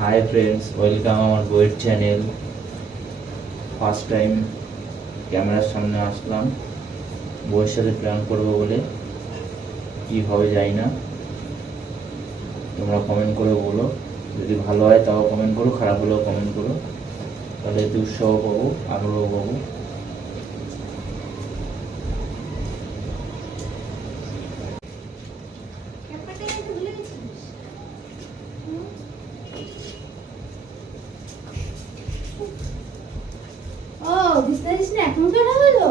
Hi friends welcome আমার বইয়ের channel first time ক্যামেরার সামনে আসলাম। বইয়ের সাথে প্ল্যান করব বলে। কী হবে জানি না। তোমরা কমেন্ট করে বলো। যদি ভালো হয় তাও কমেন্ট করো, খারাপ হলেও কমেন্ট করো। তাহলে এতে উৎসাহ পাবো, আগ্রহ পাবো। বুঝতে পারিস না এখন কেন হলো?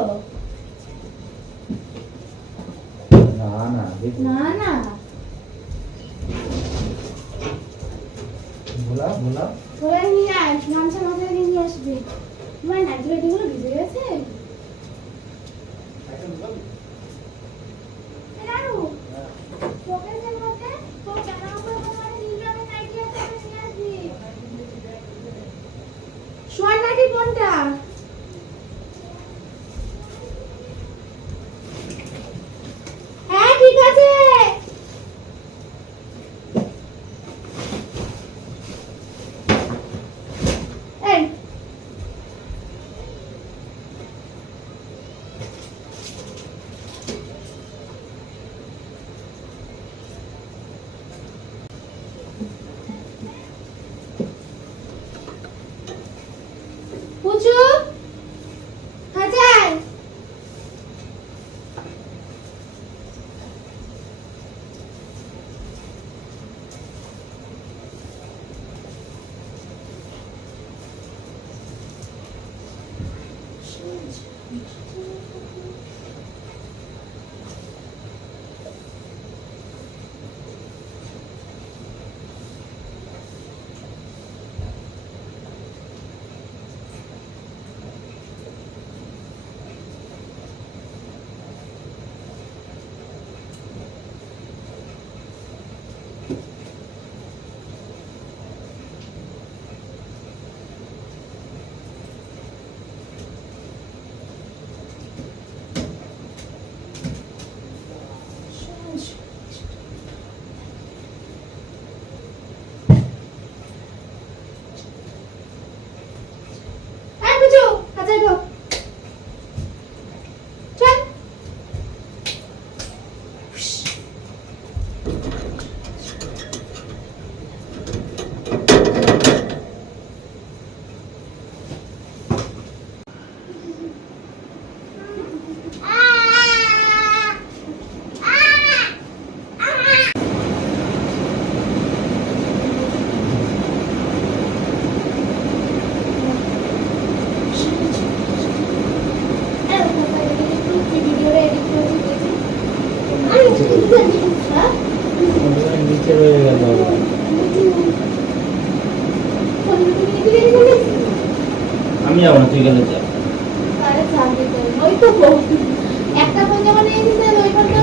না না না না। ভোলা ভোলা। নিয়ে আয় মাংস মাথায় নিয়ে আসবি। তোমার নাকি ভিজে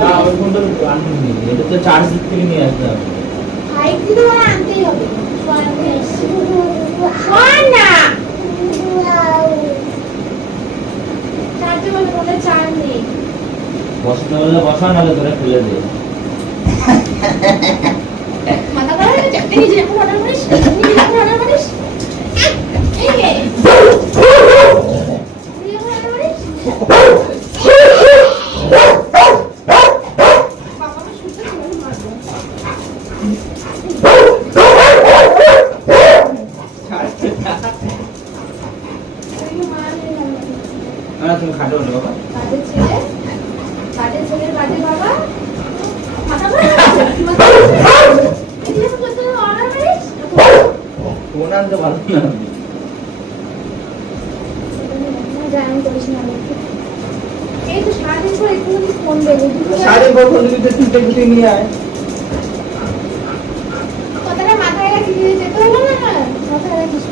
না ওই ফোনটা আনিনি এটা তো থেকে নিয়ে আসতে হবে। ফাইভ জি তো আনতেই হবে। শোন না। চার্জে বসতে বসা নাহলে খুলে দে। মাথা খারাপ গেছে? এই যে অর্ডার করিস? এই অর্ডার করিস? এই যে তুই এখন অর্ডার করিস বাবাকে শুনতে চলে মারবো তুই মারলে না না তুমি খাটো হলে বাবা কাজের ছেলে কাজের ছেলের বাজে বাবা মাথা খারাপ এই যে এখন তুই অর্ডার করিস ফোন আনতে ভালো না জানি করিস না আমাকে। এই তো সারাদিন পর একটু যদি ফোন দেবে দুটো সাড়ে পর ফোন দিতে তিনটে গুটি নিয়ে আয়। কথাটা মাথায় রাখিস যেতে হলো না মাথায় রাখিস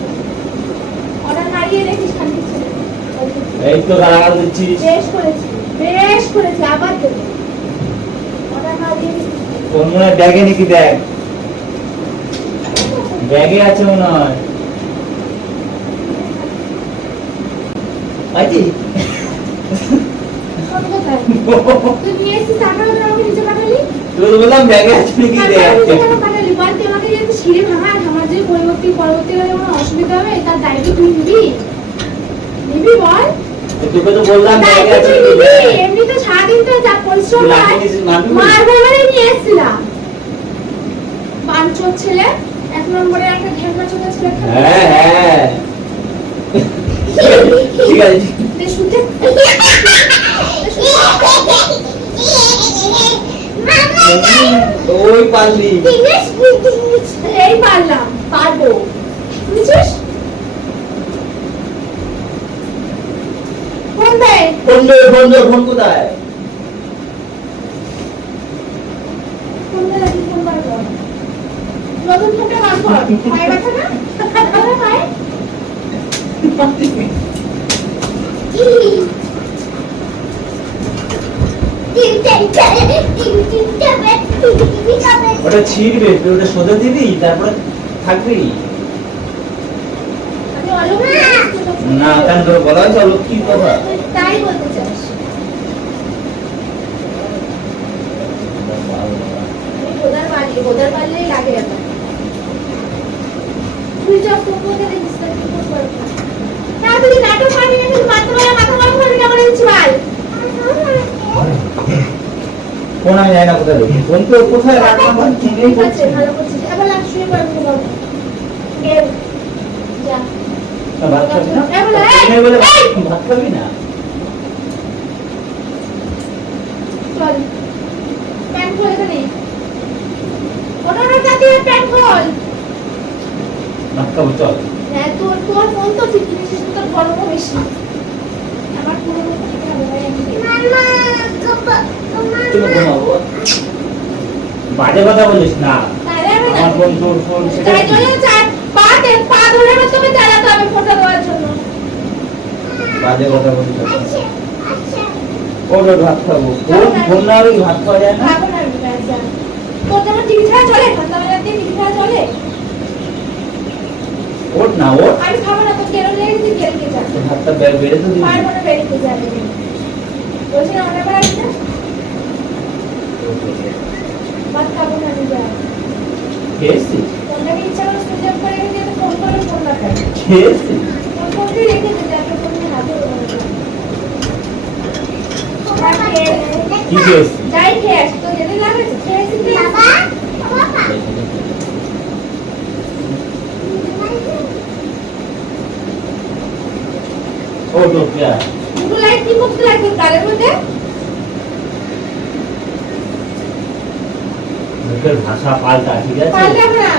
অর্ডার মারিয়ে রেখিস খান্তি এই তো গালাগাল দিচ্ছিস বেশ করেছি বেশ করেছি আবার দেবো। অর্ডার মারিয়ে ফোন মনে ব্যাগে নাকি দেখ ব্যাগে আছে মনে হয়। পাঠালি? তোর অসুবিধা হবে দায়িত্ব তুই নিবি? নিবি বল? তোকে তো বললাম এমনি তো সারাদিন তো যা পরিশ্রম তুই লাঠি হয় নিয়েছিস, মারবি? মারবো বলে নিয়ে এসেছিলাম। বাঞ্চোর ছেলে। এক নম্বরে একটা ঢেকনা চোখা ছেলে হ্যাঁ হ্যাঁ। ঠিক আছে। ওই পারলি এই পারলাম পারব। বুঝছিস? কোন দেয় ফোন দে ফোন ফোন কোথায় কোন দেয় নাকি কোন বার কর নতুন ফোনটা বার কর পায়ে ব্যথা না ব্যথা পায়ে ওটা ছিড়বে, তুই ওটা সোজা দিবি, তারপরে থাকবি? না কেন তোর বলা হয়েছে লোক কি কথা। তাই বলতে চাস আমি গোদার বাড়ি গোদার লাগে ব্যাপার তুই যা ফোন করতে দেখিস না কি ফোন করবি না তুই নাটক পারবি না তুই মাথা মারা মাথা মারা করবি না করে দিচ্ছি বাল ফোন আমি জানি না কোথায় রেখে ফোন তো কোথায় রাখলাম আমি চিনেই করছি ভালো করছিস। এবার লাগ শুয়ে পড়বি বাবু গেল যা। ভাত খাবি না? এই বলে! ভাত খাবি না? চল। প্যান্ট খোল এখানে। ওটা তাতে প্যান্ট খোল। ভাত খাব চল হ্যাঁ তোর তোর ফোন তো ঠিক জিনিস তোর গরমও বেশি। আমার পুরো ঠিক হবে ভাই আমি তুমি ঘুমাবো বাজে কথা বলিস না। আমি আমার ফোন তোর ফোন সেটা তাই জন্য চার পা দে পা ধরে তোকে চালাতে হবে ফোনটা দেওয়ার জন্য। বাজে কথা বলিস না। ভাত খাব। ফোন ফোন না। হলে ভাত খাওয়া যায় না। তোর যেমন টিভি ছাড়া চলে? টিভি ছাড়া চলে? ওঠ না ওঠ আমি খাব না তোর কেরম লেগে কেরম দিয়ে যাবে ভাতটা বে- বেড়ে তো দিবি। পারব না বেরিয়ে যাবে। বলছি না অনেকবার আসি না? ভাত খাব না আমি যা খেয়েছিস? ফোনটাকে ইচ্ছা করে করে ফোন করে ফোন না ফোন রেখে দিতে একটা ফোন হাতে কি খেয়েছিস? যাই খেয়ে আসি তো আসি। তুই ওঠ ওঠ যা দুটো কি করতে লাগবে কারের মধ্যে মুখের ভাষা পাল্টা ঠিক আছে পাল্টাবো না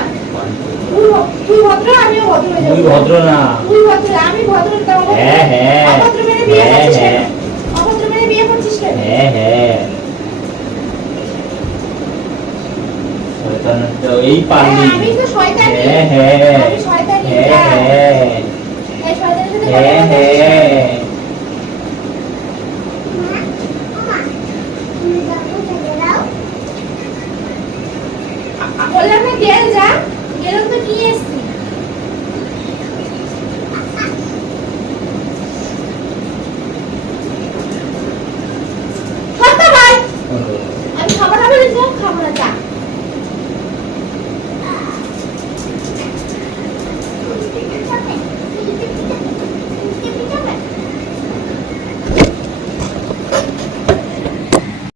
তুই ভদ্র আমিও ভদ্র হয়ে যাব তুই ভদ্র না তুই ভদ্র আমি ভদ্র তা হ্যাঁ, হ্যাঁ। অভদ্র মেরে বিয়ে হ্যাঁ, করছিস কেন হ্যাঁ। অভদ্র মেরে বিয়ে করছিস কেন হ্যাঁ হ্যাঁ শয়তানটা এই পারলি হ্যাঁ, আমি তো শয়তানি। হ্যাঁ হ্যাঁ আমি শয়তানি, হ্যাঁ হ্যাঁ এই শয়তানের সাথে কথা হ্যাঁ বললাম না, গেল যা। গেলাম তো নিয়ে এসছি। আমি খাবার খাব না খাব না, যা।